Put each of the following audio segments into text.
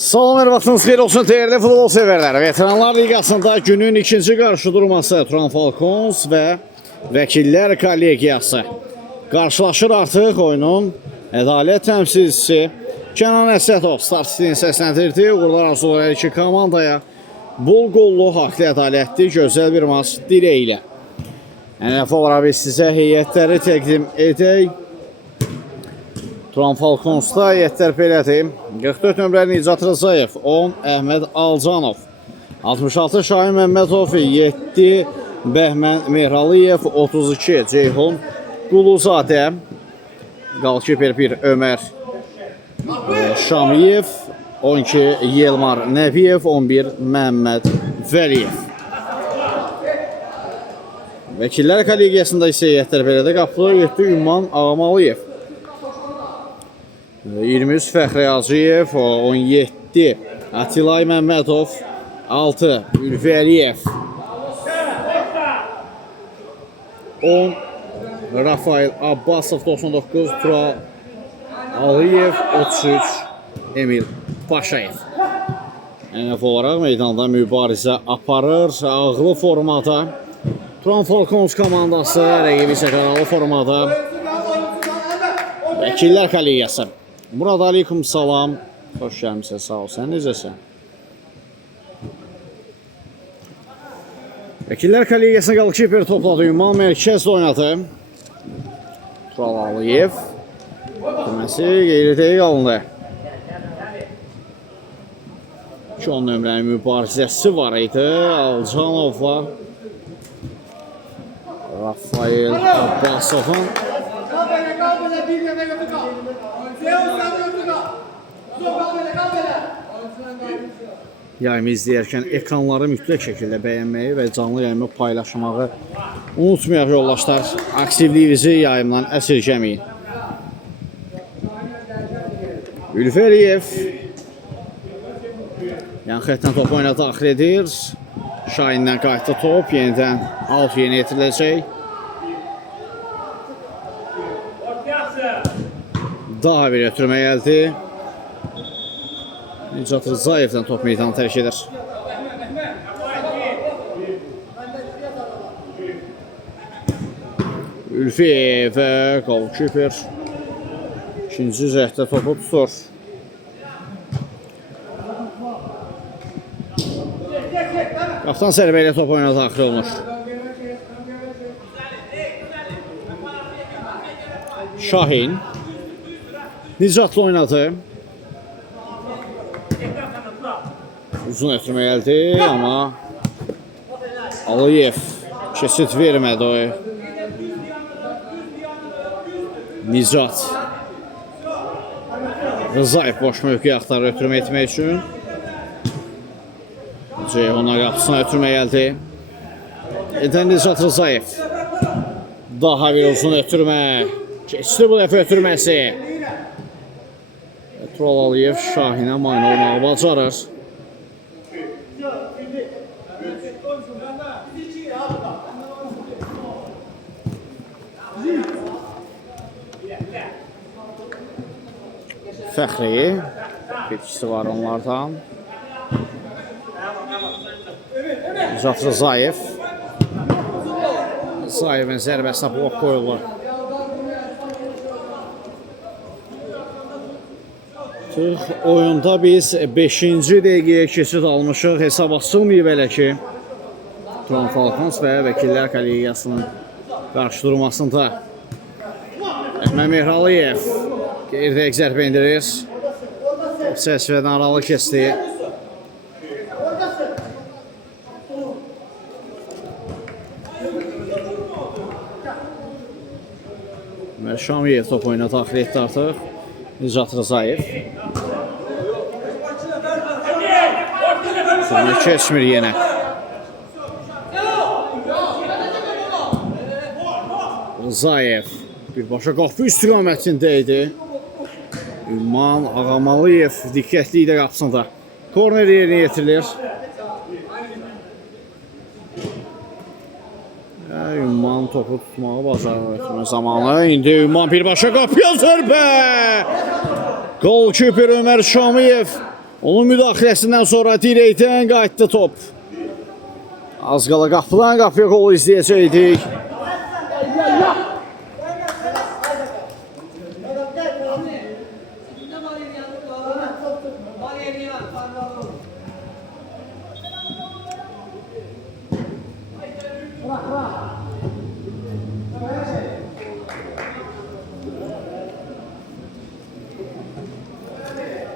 Salam, hər vaxtınız xeyir olsun değerli futbol severler. Veteranlar Ligasında günün ikinci qarşıdurması Turan Falcons və Vəkillər Kollegiyası. Qarşılaşır artıq oyunun ədalət təmsilçisi Kənan Əsədov Star City-ni səsləndirdi. Uğurlar arzulayır iki komandaya. Bol qollu, haqlı ədalətli, gözəl bir maç dileğiyle. NFL olaraq biz sizə heyətləri təqdim edək. Turan Falcons'da heyətlər belədir. 44 nömrəli Nicat Rızayev, 10 Əhməd Alcanov, 66 Şahin Məmmədov, 7 Bəhmən Mehralıyev, 32 Ceyhun Quluzadə, qalkiper 1 Ömər Şamiyev, 12 Yelmar Nəbiyev, 11 Məhəmməd Vəliyev. Vəkillər Kollegiyasında isə heyətlər belədir. Qapıda 7 Ümman Ağamalıyev, 23 Fəxri Hacıyev, 17 Atilay Məmmədov, 6 Ülvi Əliyev, 10 Rafael Abbasov, 99 Tural Aliyev, 33 Emil Paşayev. NFL olaraq meydanda mübarizə aparır. Ağlı formada Turan Falcons komandası, rəqibi isə qaralı formada Vəkillər Kollegiyası. Murad, aleyküm salam. Xoş gəlmişsən, sağ ol. Sən necəsən? Vəkillər Kollegiyasına qalkiper topladı. Ünvan mərkəzdə oynadı. Tural Aliyev. Deməsi qeyri-dəqiq alındı. 10 nömrənin mübarizəsi var idi. Alcanovla Rafael Abbasov'un. Yayımı izləyərkən ekranları mütləq şəkildə bəyənməyi və canlı yayımı paylaşmağı unutmayaq yoldaşlar. Aktivliyinizi yayımdan əsirgəməyin. Ülvi Əliyev yan xətdən top oyuna daxil edir. Şahindən qayıtdı top, yenidən alt yeni etiriləcək. Daha bir ötürmə gəldi. Nicat Rızayevdən top meydanı tərk edir. Ülvi və qalkiper ikinci cəhdə topu tutur. Qaptan zərbə ilə top oyuna daxil olunur. Şahin Nicat'la oynadı. Uzun ötürmə gəldi, amma Aliyev kesit vermədi o. Nicat Rızayev boş mövqe axtarır ötürmə etmək üçün. Ceyhun'a qapısına ötürmə gəldi. Edən Nicat Rızayev. Daha bir uzun ötürmə. Keçdi bu dəfə ötürməsi. Tural Aliyev Şahinə mayna olmağı bacarır. Fəxri bir ikisi var onlardan. Nicat Rızayev. Rızayevin zərbəsinə blok qoyulur. Oyunda biz 5-ci dəqiqəyə keçid almışıq. Hesab açılmayıb elə ki Turan Falcons və Vəkillər Kollegiyasının qarşıdurmasında. Əhməd Mehralıyev qeyri-dəqiq zərbə indirir. Top çərçivədən aralı keçdi. Ömər Şamiyev top oyuna daxil etdi artıq. Nicat Rızayev. Sonra keçmir yenə. Rızayev birbaşa qapı istiqamətində idi. Ünvan Ağamalıyev diqqətli idi qapısında. Korner yerinə yetirilir. Ünvan topu tutmağı bacarır zamanı. İndi Ünvan birbaşa qapıya zərbə. Golkiper Ömər Şamiyev Onun müdaxiləsindən sonra direkdən qayıtdı top. Az qala qapıdan qapıya qolu izləyəcəkdik.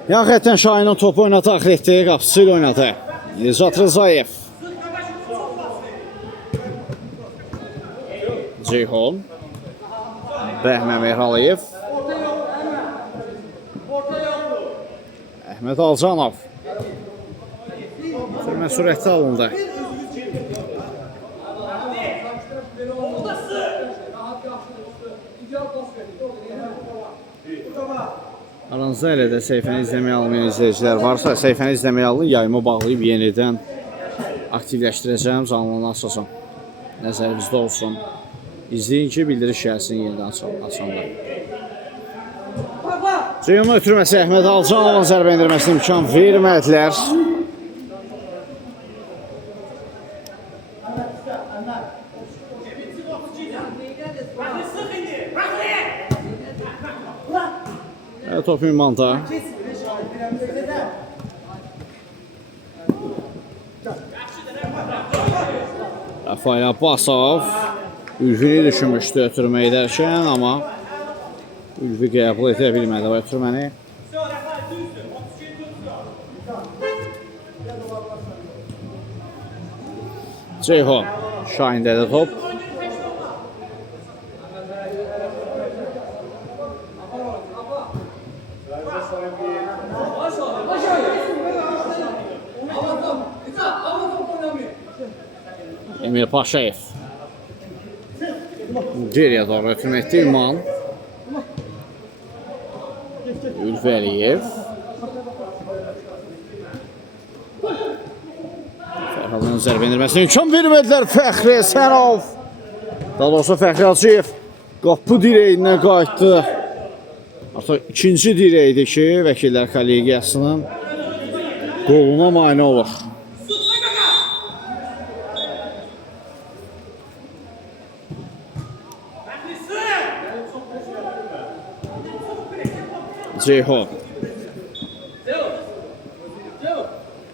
Yan xəttən Şahin'in topu oyuna daxil etdi, qapısı ilə oynadı. İzzat Rızayev. Ceyhun. Bəhmə Mehralıyev. Əhməd Alcanov. Sürmə sürətli alındı. Aranızda elə də səhifəni izləməyə almayan izləyicilər varsa, səhifəni izləməyə alın, yayımı bağlayıb yenidən aktivləşdirəcəm, canlını açacam. Nəzərinizdə olsun. İzləyin ki, bildiriş gəlsin yenidən açanda. Ceyhunun ötürməsi Əhməd Alcanovun zərbə endirməsinə imkan vermədilər. Top ünvanda. Rafael Abbasov Ülvini düşünmüşdü ötürmə edərkən, amma Ülvi qəbul edə bilmədi o ötürməni. Ceyhun Şahində də top. Emir Paşayev. Geriyə doğru ötürmə etdi Ünvan. Ülvi Əliyev. Fərhalın zərbə endirməsini imkan vermədilər. Fəxri Əsənov. Daha doğrusu Fəxri Hacıyev qapı direyindən qayıtdı. Artıq ikinci dirəkdir ki, Vəkillər Kollegiyasının qoluna mane olur. Ceyhun.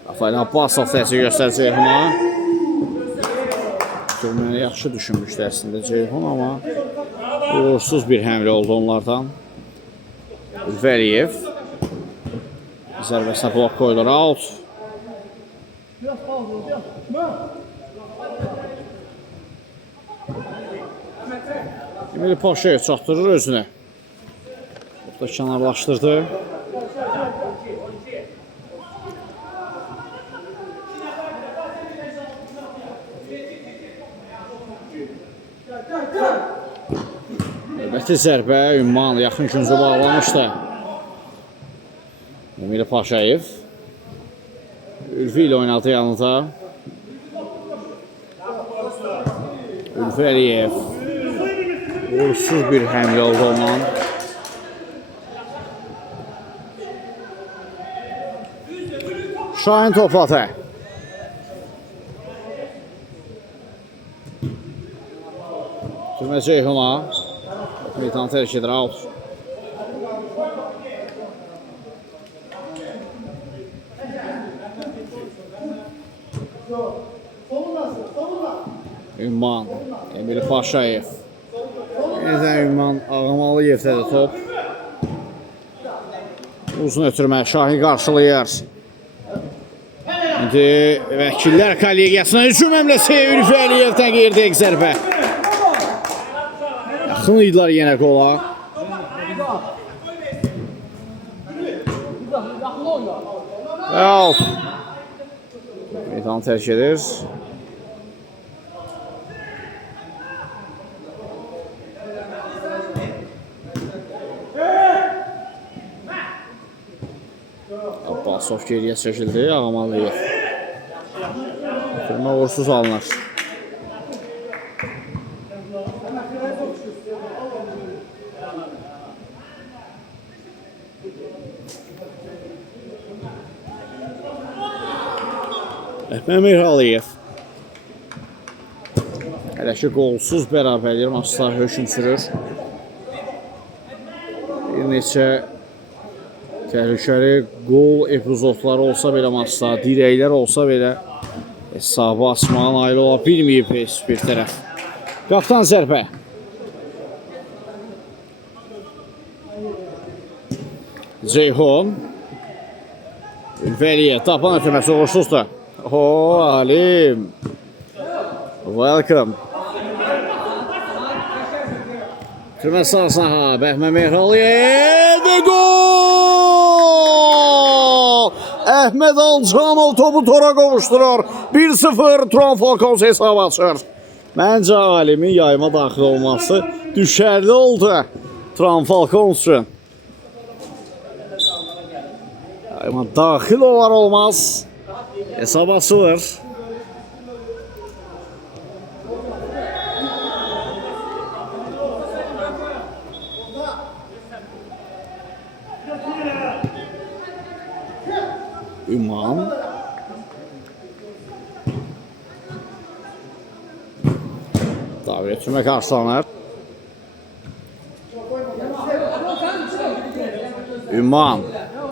Rafael Abbasov təsir göstərir Ceyhuna. Görməni yaxşı düşünmüşdü əslində Ceyhun, amma uğursuz bir həmlə oldu onlardan. Ülvi Əliyev. Zərbəsinə blok qoyulur, out. Emir Paşayev çatdırır özünə. Da kənarlaşdırdı. Növbəti zərbə Ünvan yaxın küncə bağlamışdı. Emir Paşayev Ülvi ilə oynadı yanında. Ülvi Əliyev uğursuz bir həmlə oldu ondan. Şahin topladı. Türmə Ceyhuna. Meydanı tərk edir, out. Ünvan. Emir Paşayev. Yeniden Ünvan Ağamalıyev'də də top. Uzun ötürmə Şahin qarşılayır. İndi Vəkillər Kollegiyasına hücum həmləsi Ülvi Əliyevdən qeyri-dəqiq zərbə. Yaxın idilər yenə qola. Out. Meydanı tərk edir. Abbasov geriyə çəkildi, Ağamalıyев. Türmə uğursuz alınır. Əhməd Mirəliyev. Hələ ki qolsuz bərabərlik maçda hökm sürür. Bir neçə təhlükəli qol epizodları olsa belə maçda, dirəklər olsa belə hesabı açmağa nail ola bilməyib bir tərəf. Qaptan zərbə. Ceyhun. Ülfəliyev. Tapan ötürməsi uğursuzdur. Alim. Welcome. Ötürmə sarısına Əhməd Mirəliyev və gol! Əhməd Alcanov topu tora qovuşturur. 1-0 Turan Falcons hesabı açır. Məncə Alimin yayıma daxil olması düşərli oldu Turan Falcons üçün. Yayıma daxil olar olmaz hesab açılır. Ümman. Davir ötürmə qarşılanır. Ümman.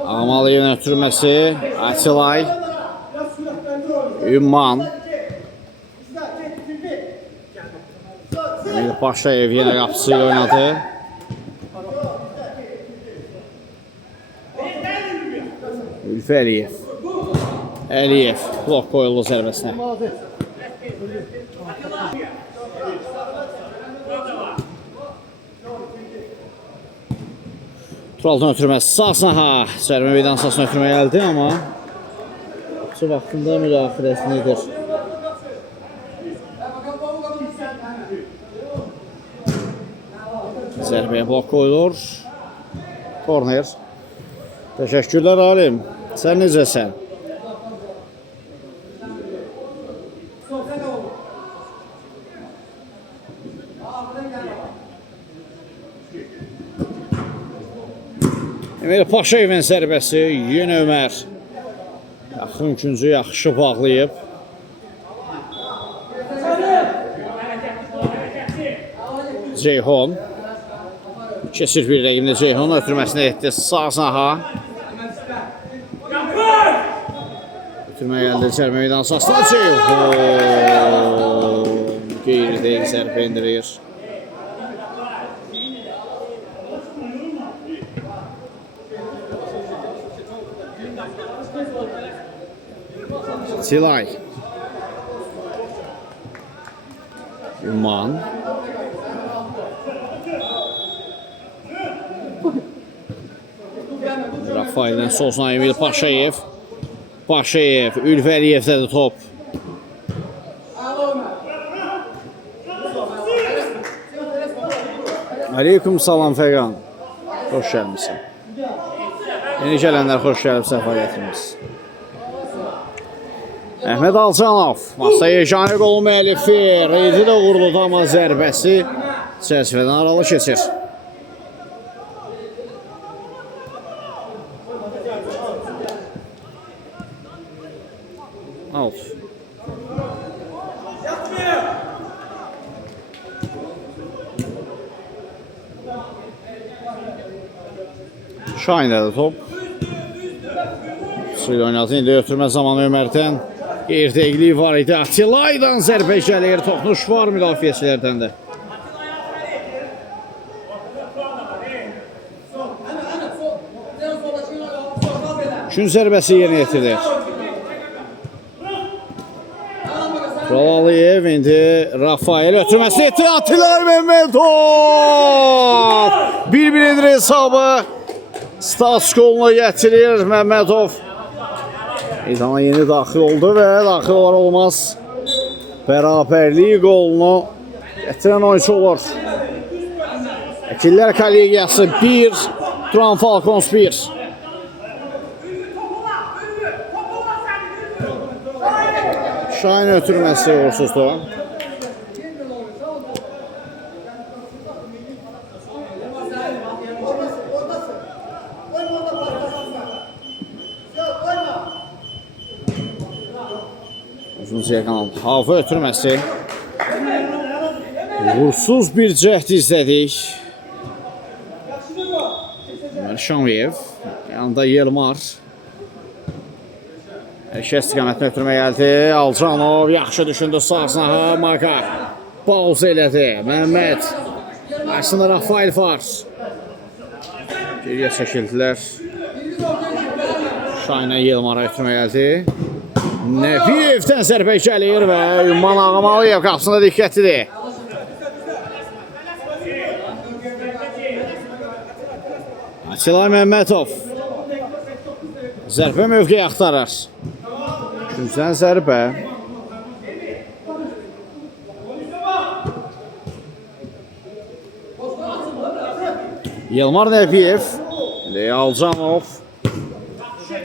Ağmalıyın ötürməsi. Atilay. Ümman. Emil Paşayev yenə qapısı ilə oynadı. Ülfəliyev. Əliyev blok qoyuldu zərbəsinə. Turaldan ötürməsi sahasına. Zərbə meydan sahasına ötürmə gəldi, amma bu vaxtında müdafiləsi nedir? Zərbəyə blok qoyulur. Korner. Təşəkkürlər Alim. Sən necəsən? Emil Paşayevin zərbəsi, yenə Ömər. Yaxın küncü yaxşı bağlayıb. Ceyhun. Kesir bir rəqimdə Ceyhun ötürməsini etdi. Sağ saha. Ötürmə gəldi zərbə meydan sahasına. Ceyhun. Qeyri-dəqiq zərbə endirir. Tilay. Ümman. Rafael'den solsuna Emil Paşayev. Paşayev, Ülfəliyev'də də top. Aleyküm salam Fəqan. Xoş gəlmişsin. Yeni gələnlər xoş gəlib səfa gətirmiş. Əhməd Alcanov, masa yeganə qolu müəllifi, reydi də vurdu, amma zərbəsi çərçivədən aralı keçir. Out. Şahin'də də top. Suyla oynadı, indi ötürmə zamanı Ömərdən. Qeyri-dəqiqlik var idi. Atilaydan zərbə gəlir, toxunuş var müdafiəçilərdən də. Üçün zərbəsi yerinə yetirilir. Turaliyev indi Rafael ötürməsi etdi. Atilay Məmmədov! 1-1 edir hesabı. Stas qoluna gətirir Məmmədov. İdana yeni daxil oldu və daxil olar olmaz bərabərlik qolunu gətirən oyuncu olur. Vəkillər kollegiyası 1, Turan Falcons 1. Şahin ötürməsi uğursuzdur. Uzuncuya kanal. Hava ötürməsi. Vursuz bir cəhd izlədik. Şamyev. Yanında Yelmar. Əşə istiqamətini ötürmə gəldi. Alcanov yaxşı düşündü. Sağ sahə Makar. Pauz elədi. Məhəmməd. Aslında Rafael Fars. Geriyə çəkildilər. Şahinə Yelmara ötürmə gəldi. Nəbiyevdən zərbə gəlir və Ümman Ağamalıyev qapısında diqqətlidir. Atilla Məmmədov zərbə mövqeyi axtarır. Üçüncüdən zərbə. Yelmar Nəbiyev, Alcanov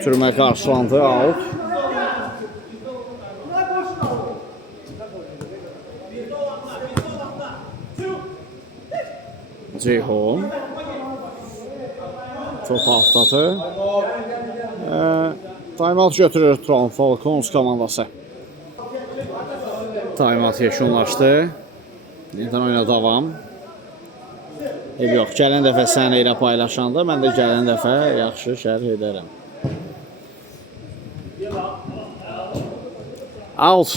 türmə qarşılandı, out. Ceyhun top altdadır. Time-out götürür Turan Falcons komandası. Time-out yekunlaşdı. Yeniden oyuna davam. Yox, gələn dəfə sənə ilə paylaşanda mən də gələn dəfə yaxşı şərh edərəm. Out.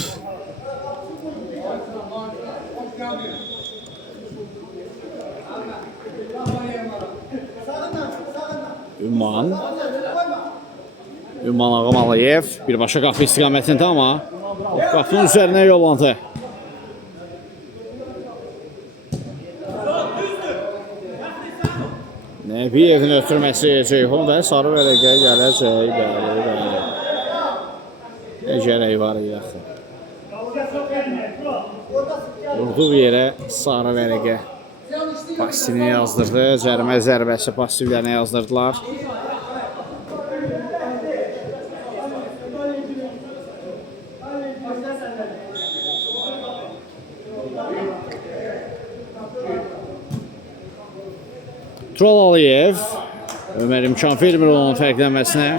Ümman Ağamalıyev birbaşa qapı istiqamətində, amma qapının üzərinə yollandı. Nəbiyevin ötürməsi Ceyhun və sarı vərəqə gələcək. Bəli. Nə gərək var yaxı. Vurduğu yerə sarı vərəqə passivini yazdırdı. Cərimə zərbəsi passivlərini yazdırdılar. Tural Aliyev, Ömer imkan vermir onun fərqlənməsinə.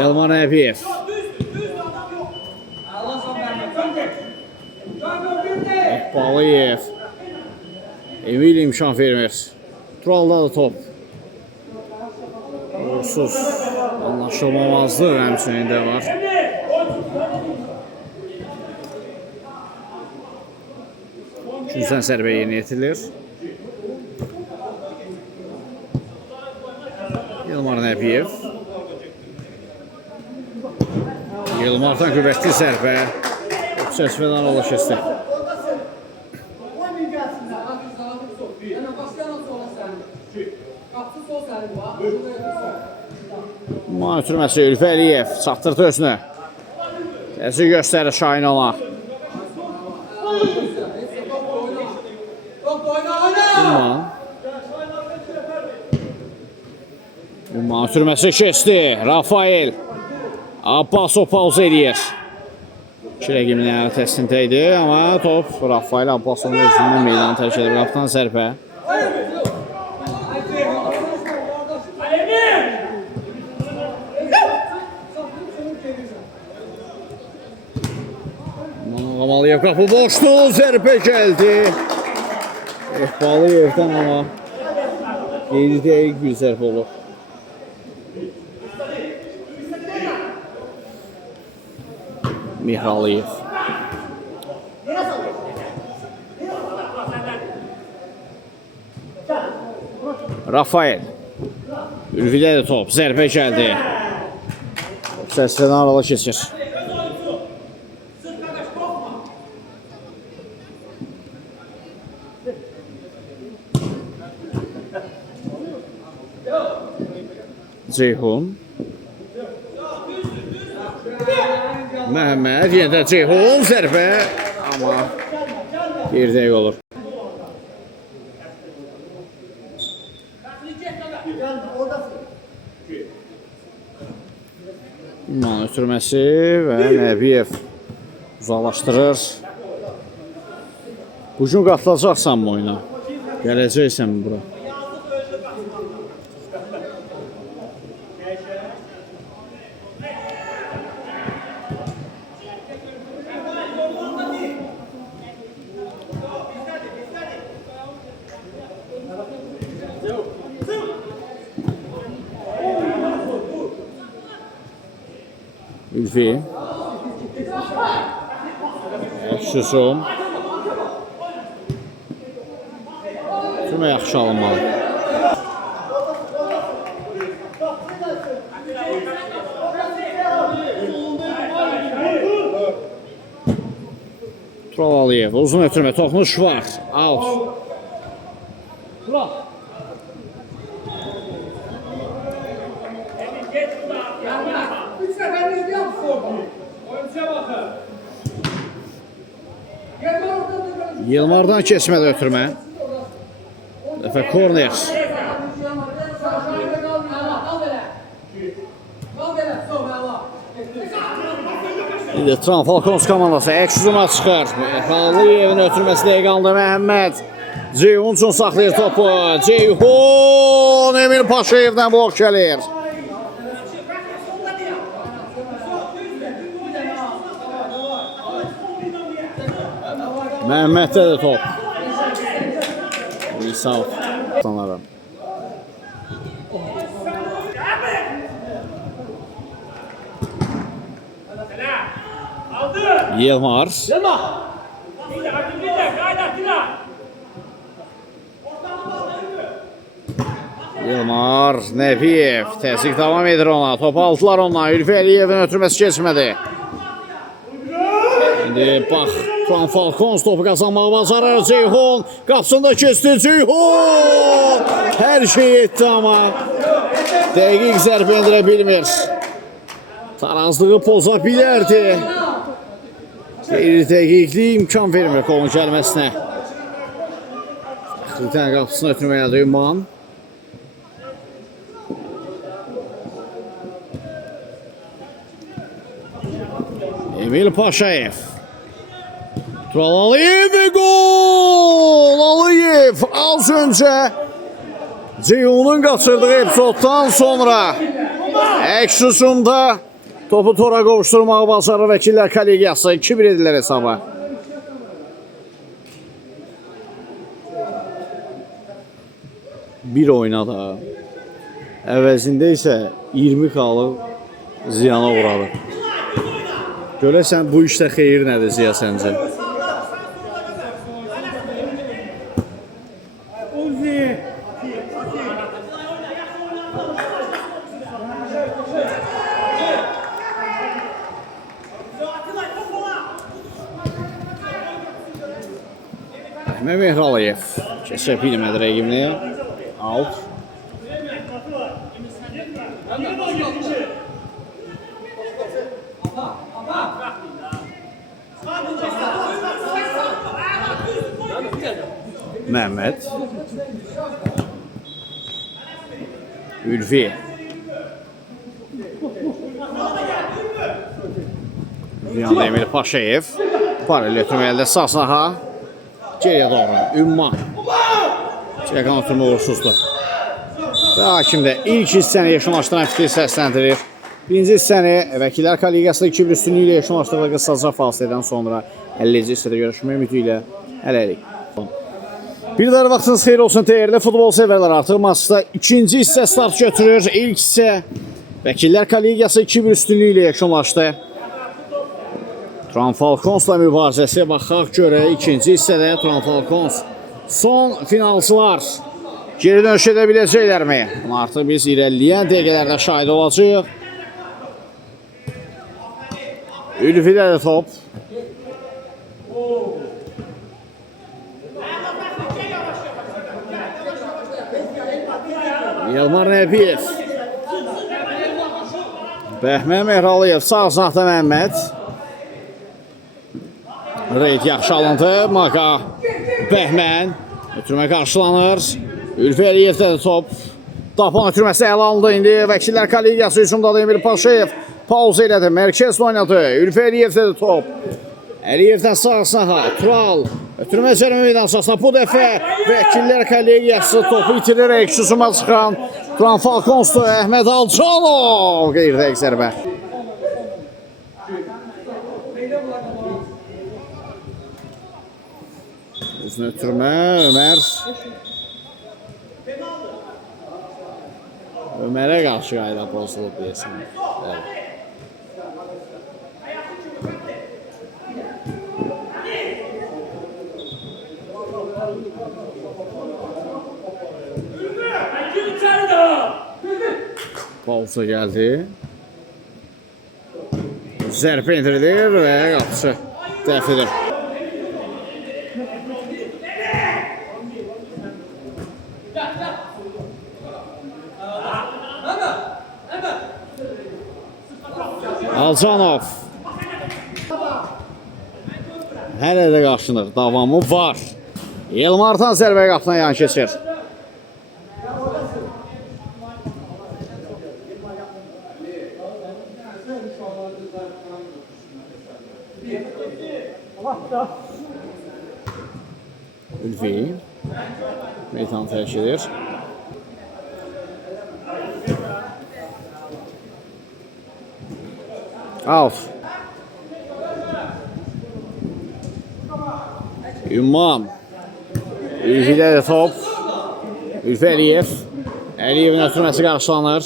Yelmar Nəbiyev. Aliyev. Emil imkan vermir. Turalda da top. Uğursuz anlaşılmamazlıq həmçinin də var. Üçüncüdən zərbə yerinə yetirilir. Yelmar Nəbiyev. Yelmardan qüvvətli zərbə. Çəsmədən ola kəsdi. İman ötürməsi Ülfə Əliyev çatdırdı özünü. Təzə göstərir Şahin ona. İman ötürməsi kəsdi. Rafael Abbasov pauz edir. İki rəqimin əhatəsində idi, amma top Rafael Abbasovun özündən meydanı tərk edir. Qapıdan zərbə. Ağamalıyev qapı boşdu, zərbə gəldi. Balıyevdən amma qeyri-dəqiq bir zərbə olur. Mihraliyev. Rafael. Ülvidə də top, zərbə gəldi. Səslədən arala keçir. Ceyhun. Məhəmməd, yenə də Ceyhun zərbə, amma geri-dəqiq olur. İman ötürməsi və Nəbiyev uzaqlaşdırır. Bugün qatılacaqsan mı oyuna? Gələcəksən mi bura? Ülfi. Susum. Tümə yaxşı alınmalı. Tural Aliyev. Uzun ötürmə. Toxunuş var. Out. Yılmardan keçmədə ötürmə. Dəfə korner. İndi Trans-Falcons komandası əks-hücuma çıxır. Aliyevin ötürməsi dəqiq aldı Məhəmməd. Ceyhun üçün saxlayır topu. Ceyhun Emil Paşayevdən blok gəlir. Məhəmməddə də top. İsa sanırım. Yılmar. Yılmar, Nəbiyev. Təzyiq davam edir ona. Topu aldılar ondan. Ülfi Əliyevin ötürməsi keçmədi. İndi bax. Trans-Falcons topu qazanmağı bacarır. Ceyhun qapısında keçdi. Ceyhun! Hər şey etdi ama dəqiq zərbə endirə bilmir. Tarazlığı poza bilərdi. Qeyri-dəqiqlik imkan vermir qolun gəlməsinə. Xiltən qapısına ötürməyədir Ümman. Emil Paşayev. Tural Aliyev ve gol! Aliyev az önce Ceyhun'un kaçırdığı epizoddan sonra əks-hücumda topu tora qovuşturmağı bacarır Vəkillər Kollegiyası 2-1 edilir hesaba. Bir oynadı. Əvəzində isə 20 qalıb ziyana uğradı. Görəsən bu işdə xeyir nədir Ziya səncə? Mehmet Aliyev keçə bilmədi rəqibini. Out. Mehmet. Ülfi. Ziyan Emil Paşayev. Paralel ötürmə əldə sağ saha. Geriyə doğru. Ümman. Çəkan ötürmə uğursuzdur. Və hakim də ilk hissəni yekunlaşdıran fikri səsləndirir. Birinci hissəni Vəkillər Kollegiyasında 2-1 üstünlüyü ilə yekunlaşdırdığı qısaca fasilədən sonra 50-ci hissədə görüşmə ümidi ilə hələlik. Bir daha vaxtınız xeyir olsun dəyərli futbol sevərlər. Artıq maçda ikinci hissə start götürür. İlk hissə Vəkillər Kollegiyası 2-1 üstünlüyü ilə yekunlaşdı. Trans-Falcons'la mübarizəsi baxaq görə ikinci hissədə Trans-Falcons son finalçılar geri dönüş edə biləcəklərmi? Bunu artıq biz irəliləyən dəqiqələrdə şahid olacağıq. Ülfidə də top. Yılmar Nəbiyev. Bəhmən Mehralıyev sağ sahda Məhəmməd. Reyd yaxşı alındı. Maka Bəhmən. Ötürmə qarşılanır. Ülfi Əliyevdə də top. Dapan ötürməsi ələ alındı. İndi Vəkillər Kollegiyası hücumdadır Emil Paşayev. Pauza elədi. Mərkəzdə oynadı. Ülfi Əliyevdə də top. Əliyevdən sağ saha. Tural. Ötürmə cərmə meydansasına bu dəfə Vəkillər Kollegiyası topu itirir. Əks-hücuma çıxan Trans-Falcons'dur. Əhməd Alcanov. Qeyri-dəqiq zərbə. Uzun ötürmə. Ömər. Ömərə qarşı qayda pozulub deyəsən. Evet. Pauza gəldi. Zərbə indirilir və qapısı dəf edir. Alcanov. Hələ də qarşılıq davamı var. Elmardan zərbə qapına yan keçir. Ülvi meydanı tərk edir. Out. Ümman. Ülvidə də top. Ülfi Əliyev. Əliyevin ötürməsi qarşılanır.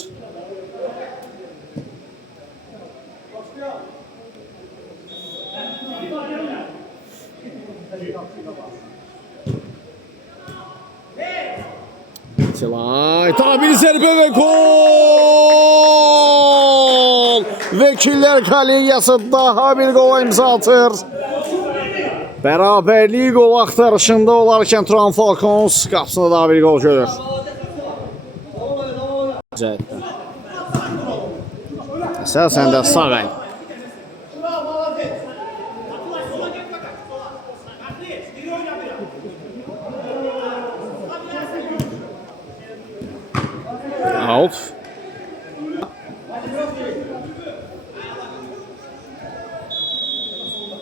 Tilay, tabiri zərbə və gol! Vəkillər Kollegiyası daha bir qola imza atır. Bərabərlik qol axtarışında olarkən Turan Falcons qapısında daha bir qol görür. Əsasən də sağ əl. Out.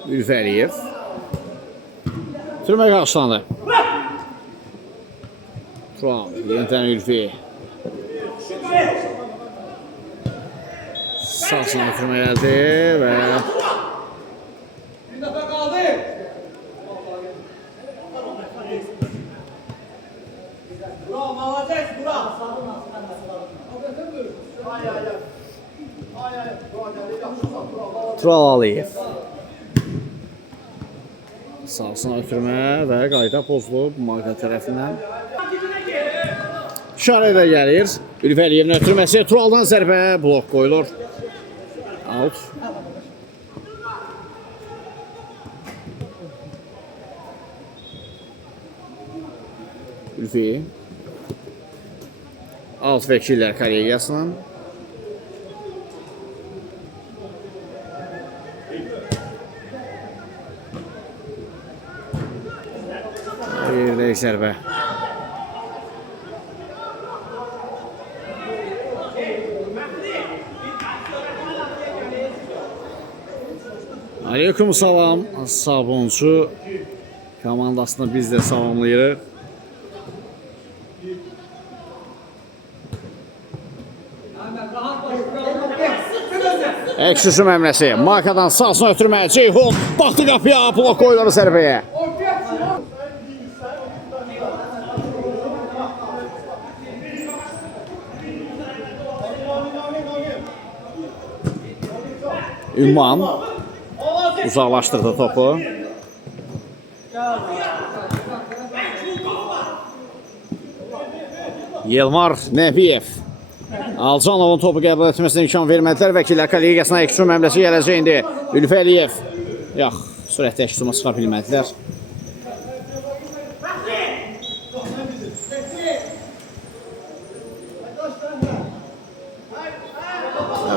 Ülfi Əliyev. Türmə qarşılandı. Turan, yenidən Ülfi. Sağsına türmə gəldi və Tural Aliyev. Sağsına ötürmə və qayda pozulub Marqa tərəfindən. İşarə də gəlir. Ülfi Əliyevin ötürməsi. Turaldan zərbə blok qoyulur. Out. Ülfi. Alt Vəkillər Kollegiyasının. Bir zərbə. Aleyküm salam, Sabunçu komandasını biz də salamlayırıq. Əks hücum əmrəsi. Markadan sağsına ötürməyə Ceyhun. Baxdı qapıya, blok qoyulur zərbəyə. Ümman uzaqlaşdırdı topu. Yelmar Nəbiyev. Alcanovun topu qəbul etməsinə imkan vermədilər. Vəkillər Kollegiyasına əks hücum əmrəsi gələcək indi. Ülfi Əliyev. Yox, sürətli əks hücuma çıxa bilmədilər.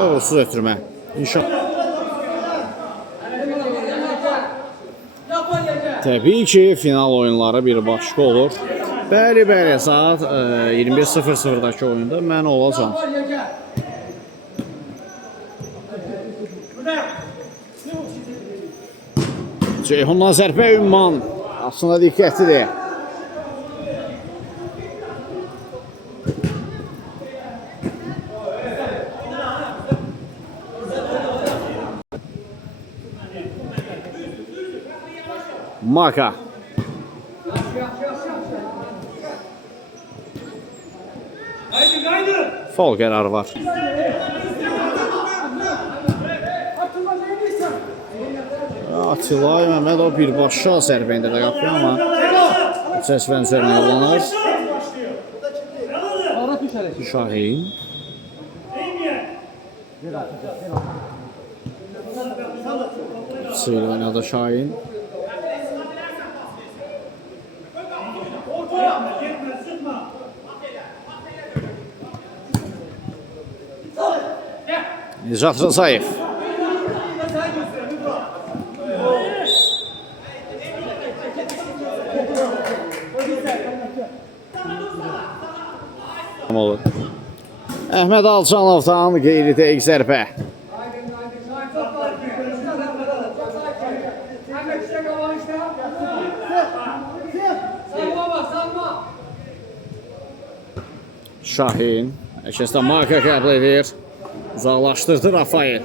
Uğursuz ötürmə. İnşallah. Təbii ki, final oyunları bir başqa olur. Bəli, saat 21:00-dakı oyunda mən olacam. Ceyhundan zərbə Ümman. Aslında diqqətlidir. Maka. Faul qərarı var. Atilay Məmmədov birbaşa zərbə indirdi qapıya, amma Çeşvən üzərinə yollanır. Şahin. Sıyla oynadı Şahin. Nicat Rızayev. Olur. Əhməd Alçanovdan qeyri-dəqiq zərbə. Şahin. Əşəsdə marka qəbul edir. Uzaqlaşdırdı Rafael.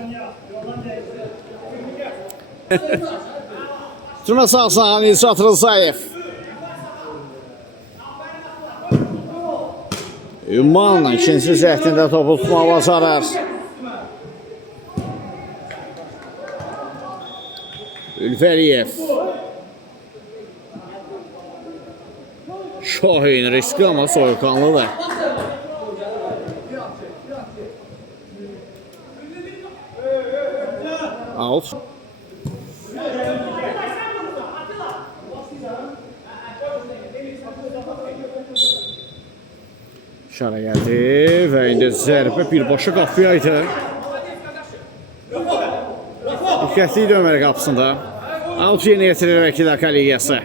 Türmə sahasına Nicat Rızayev. Ümmanla ikinci cəhdində topu tutmağı bacarır. Ülfəliyev. Şahin riskli ama soyuqanlıdır. Out. İşarə gəldi və indi zərbə birbaşa qapıya idi. Diqqətli idi Ömər qapısında. Out yeni yetirir Vəkillər Kollegiyası.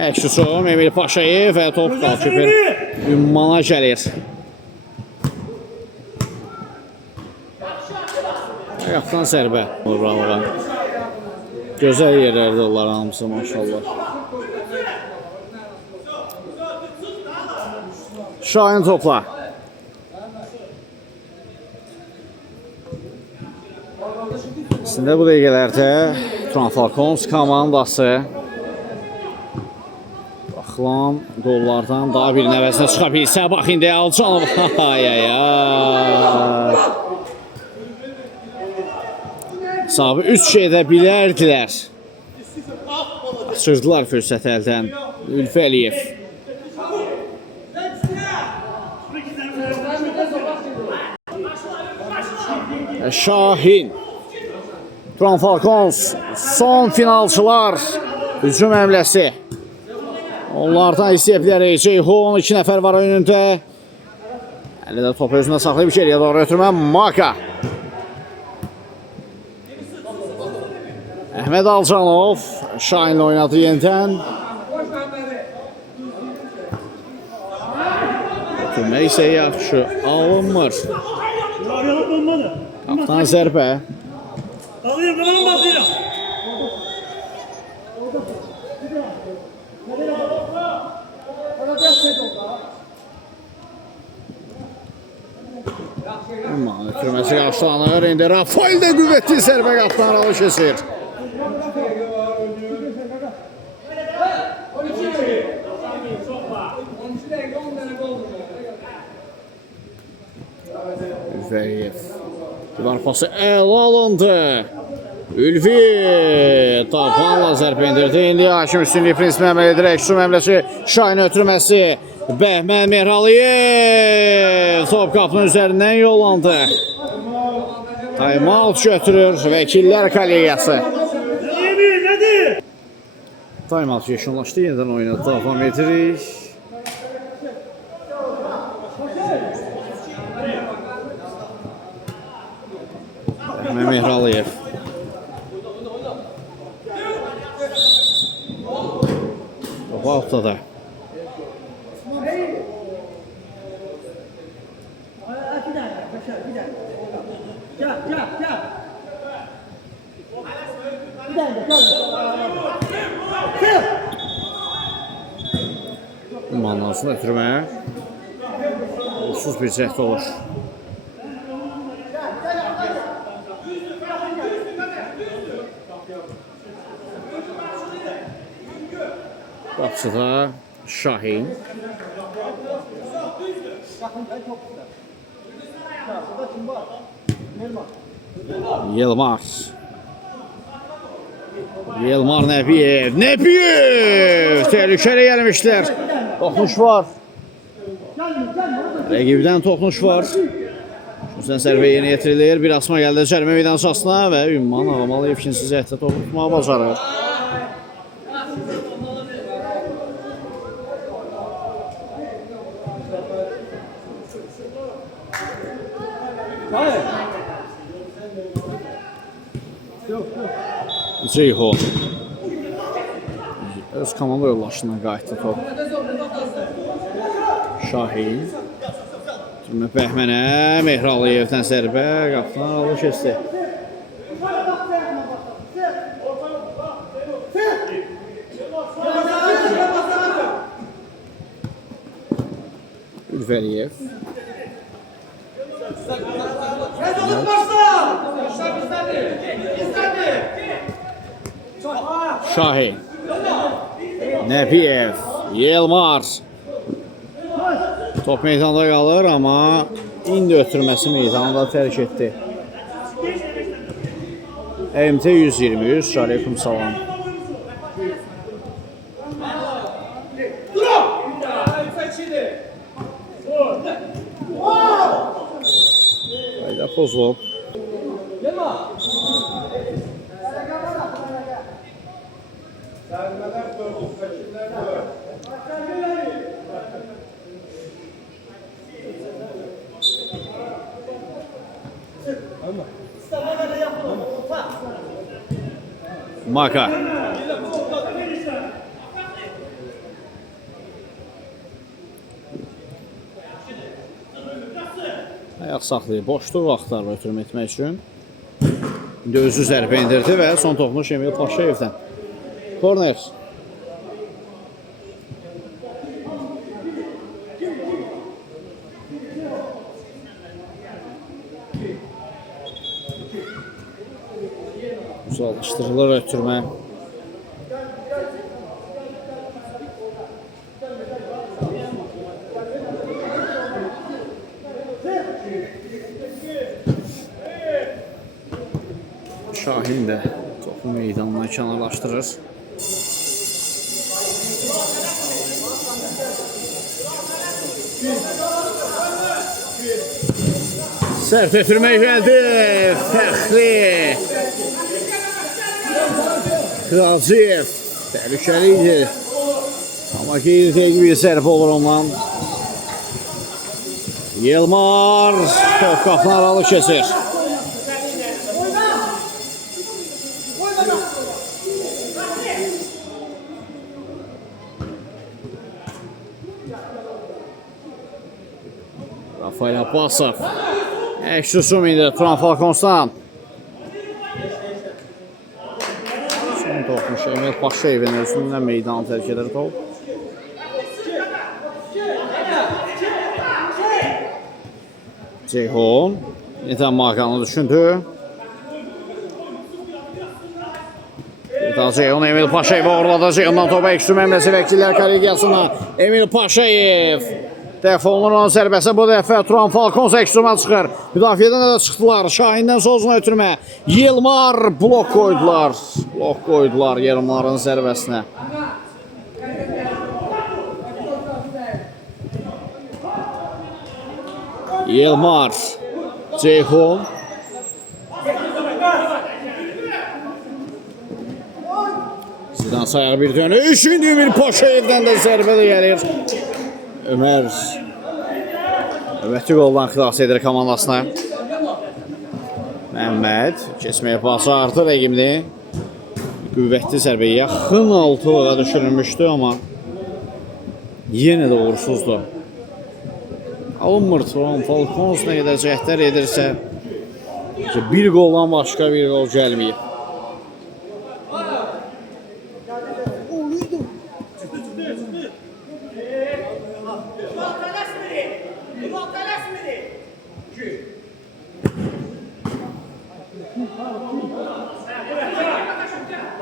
Əşqüsum Emil Paşayev və top qalkıpır. Ümmana gəlir. Ayaqdan zərbə vurmalığa. Gözəl yerlərdə onlar hamısı maşallah. Şahin topla. Əslində bu dəqiqələrdə Trabzonspor komandası baxılan qollardan daha bir nəvəsinə çıxa bilsə, bax indi Alcanov. Sahibi 3 şey edə bilərdilər. Açırdılar fürsət əldən. Ülfəliyev. Şahin. Trabzonspor son finalçılar hücum həmləsi. Onlardan istəyə bilərik. Ceyhun 2 nəfər var önündə. Əli də topu özündə saxlayıb içəriyə doğru ötürmə. Maka. Əhməd Alcanov Şahinlə oynadı yenidən. Ötürmək isə yaxşı alınmır. Qaptan zərbə. Ötürməsi qarşılanır. İndi Rafael də qüvvətli zərbə qaptan aralı keçir. Ülfəliyev. Divar pası əla alındı. Ülfi tapanla zərbə indirdi. İndi hakim üstünlüyü prinsipini əməl edirək. Hücum həmləsi Şahin ötürməsi. Bəhmən Mehraliyev top qapının üzərindən yollandı. Time-out götürür Vəkillər Kollegiyası. Time-out yekunlaşdı. Yenidən oyuna davam edirik. Bəhmən Mehraliyev. Topu ortada. Manlansın ötürməyə. Olsuz bir cəhd olur. Qapçıda Şahin. Yılmar. Yılmar Nəbiyev. Nəbiyev! Təhlükəli gəlmişlər. Toxunuş var. Rəqibdən toxunuş var. Hüseyn Sərbə yeni yetirilir. Bir asma gəldi cərimə meydançasına və Ümman Ağamalıyev ikinci cəhətdə topu tutmağı bacarır. Ceyhun. Öz komanda yoldaşından qayıtdı top. Şahin. Türmə Bəhmənə, Mehralıyevdən zərbə, qapıdan alır keçdi. Ülvəliyev. Şahin. Nəbiyev. Yılmar. Top meydanda qalır, amma indi ötürməsi meydanda tərk etdi. MT 123, aleyküm salam. Qayda pozulub. Maka. Ayaq saxlayıb, boşluq axtarır ötürmə etmək üçün. İndi özü zərbə indirdi və son toxunuş Emil Paşayevdən. Korner. Uzaqlaşdırılır ötürmə. Şahin də topu meydandan kənarlaşdırır. Sərf ötürmək gəldi. Fəxri. Kraziyev. Təhlükəli idi. Amma ki, bir sərf olur ondan. Yılmar. Top qapını aralı keçir. Rafael Abbasov. Ekşusum indi Turan Falkonsdan. Son toxunuş Emil Paşayevin özündən meydanı tərk edir top. Ceyhun. Yedən Makanı düşündü. Ceyhun Emil Paşayev uğurladı. Ceyhundan topa Ekşusum əmləsi vəkillər kollegiyasına. Emil Paşayev. Dəfə olunur onun zərbəsi bu dəfə Turan Falkons Ekşusuma çıxır. Müdafiədən də çıxdılar. Şahindən sozuna ötürmə. Yılmar blok qoydular. Blok qoydular Yılmarın zərbəsinə. Yılmar. Ceyhun. Zidane sayar bir dönü. Üçüncü Emil Paşayevdən də zərbə də gəlir. Ömer növbəti qoldan xilas edir komandasına. Məhəmməd keçməyə bacardı rəqibini. Qüvvətli zərbə yaxın altılığa düşürülmüşdü, amma yenə də uğursuzdu. Alınmır Turan Falkons nə qədər cəhdlər edirsə, bir qoldan başqa bir qol gəlməyib.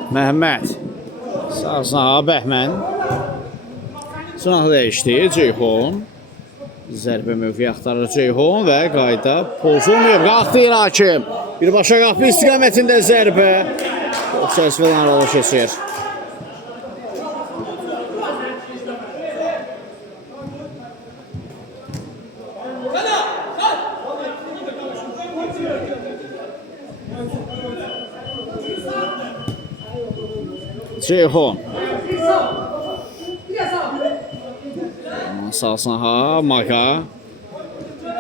Məhəmməd. Sağ Bəhmən. Sınaqı dəyişdi. Ceyhun. Zərbə mövqeyi axtarır Ceyhun və qayda pozulmayıb. Qalxdı hakim. Birbaşa qapı istiqamətində zərbə. Çərçivədən aralı keçir. Ceyhun. Salsın ha, Maka.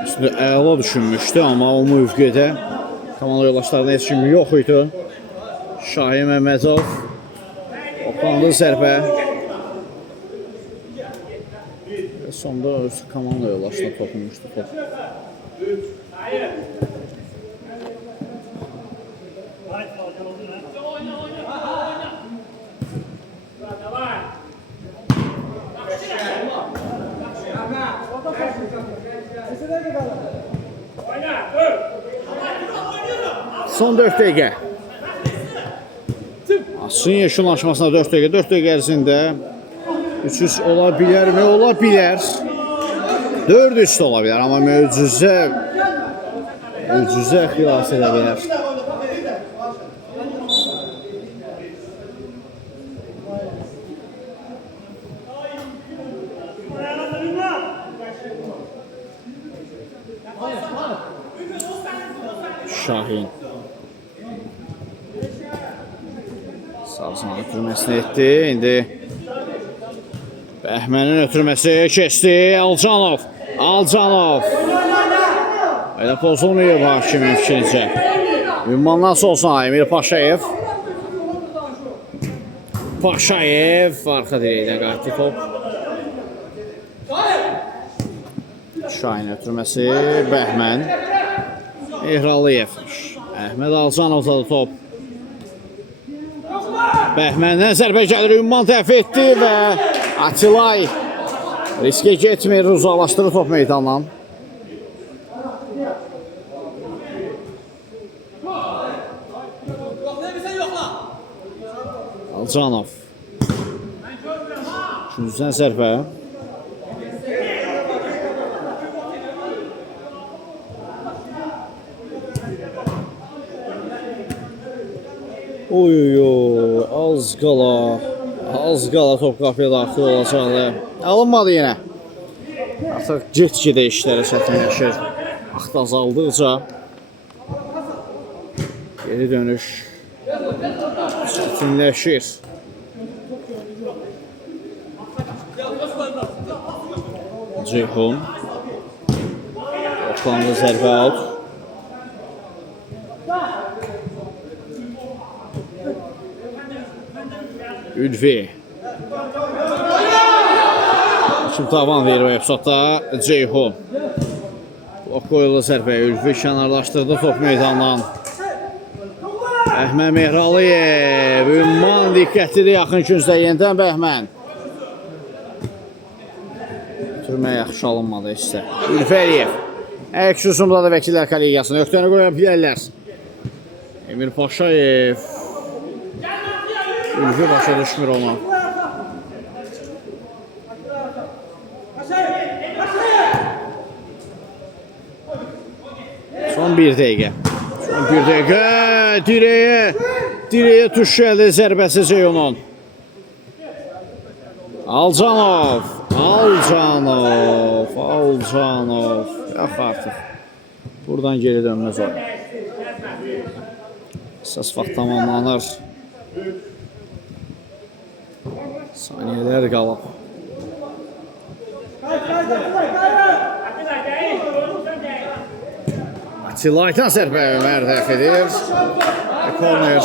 Üstündə əla düşünmüşdü, amma o mövqedə komanda yoldaşlarına heç kim yox idi. Şahin Məmmədov. Oxlandı zərbə. Və sonda öz komanda yoldaşına toxunmuşdu top. Son 4 dəqiqə. Açın yeşillaşmasına 4 dəqiqə. 4 dəqiqə ərzində 3-3 ola bilərmi? Ola bilər. 4-3 ola bilər, amma möcüzə xilas edə bilər. Şahin. Salsın ötürməsini etdi. İndi Bəhmənin ötürməsi keçdi. Alcanov. Elə pozulmuyor hakimin fikrincə. Ünvandan olsun Emir Paşayev. Arxa dirəkdən qayıtdı top. Şahin ötürməsi. Bəhmən. Ehraliyev. Əhməd Alcanov'da top. Bəhməndən zərbə gəlir, Ünvan dəf etdi və Atilay riskə getmir, uzaqlaşdırır top meydandan. Alcanov. Üçüncüdən zərbə. Az qala top qapıya daxil olacaqdı. Alınmadı yenə. Artıq get-gedə işləri çətinləşir. Vaxt azaldıqca geri dönüş çətinləşir. Ceyhun. Oxlandı zərbə out. Ülvi. Şimdi tavan verir o episodda Ceyhun. Blok qoyulu zərbə. Ülvi kənarlaşdırdı top meydandan. Bəhmən Mehraliyev. Ünvan diqqətlidir yaxın küncdə yenidən Bəhmən. Türməyə yaxşı alınmadı isə. Ülvi Əliyev. Əks hücumda da Vəkillər Kollegiyasını öhdəni qoya bilərlər. Emir Paşayev. Ülvi başa düşmür ona. Son bir dəqiqə. Direyə tuş gəldi zərbəsi Ceyhunun. Alcanov. Yox artıq. Buradan geri dönməz oyun. Əsas vaxt tamamlanır. Saniyələr qalıb. Atilaydan zərbə Ömər dəf edir. Corner.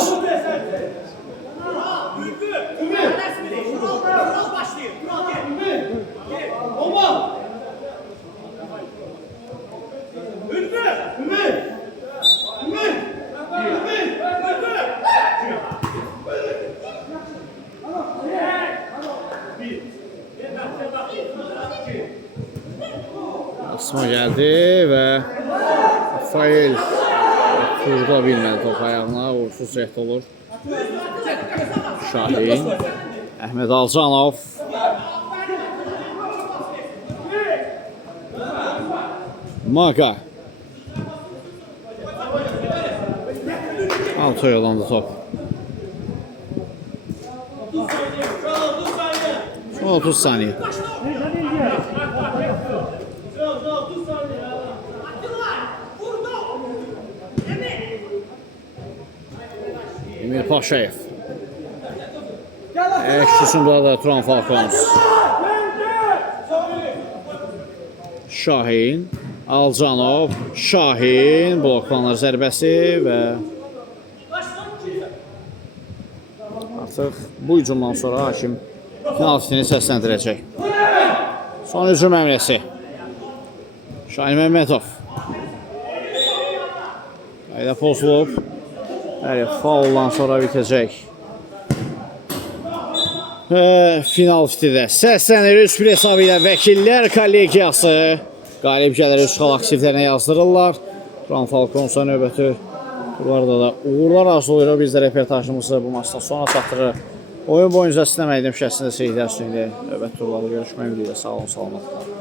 Asma gəldi və Rafael turda bilmədi top ayağına, uğursuz cəhd olur. Şahin, Əhməd Alcanov. Maga. Alto yollandı top. Son 30 saniye. Emir Paşayev. Ekşisində da Turan Falcons. Şahin, Alcanov, Şahin, bloklanır zərbəsi və artıq bu hücumdan sonra hakim penaltini səsləndirəcək. Son hücum əmrəsi. Şahin Məmmədov. Qayda pozulub. Bəli, fauldan sonra bitəcək. Final fitidə səslənir üst bir hesabı ilə Vəkillər Kollegiyası qalib gəlir üst xal aktivlərinə yazdırırlar. Turan Falconsa növbəti turlarda da uğurlar arzulayırıq. Biz də reportajımızı bu maçdan sonra çatdırırıq. Oyun boyunca sinəməkdən şəhsində seyirlər üstündə növbəti turlarda görüşmək ümidi ilə sağ olun, salamat.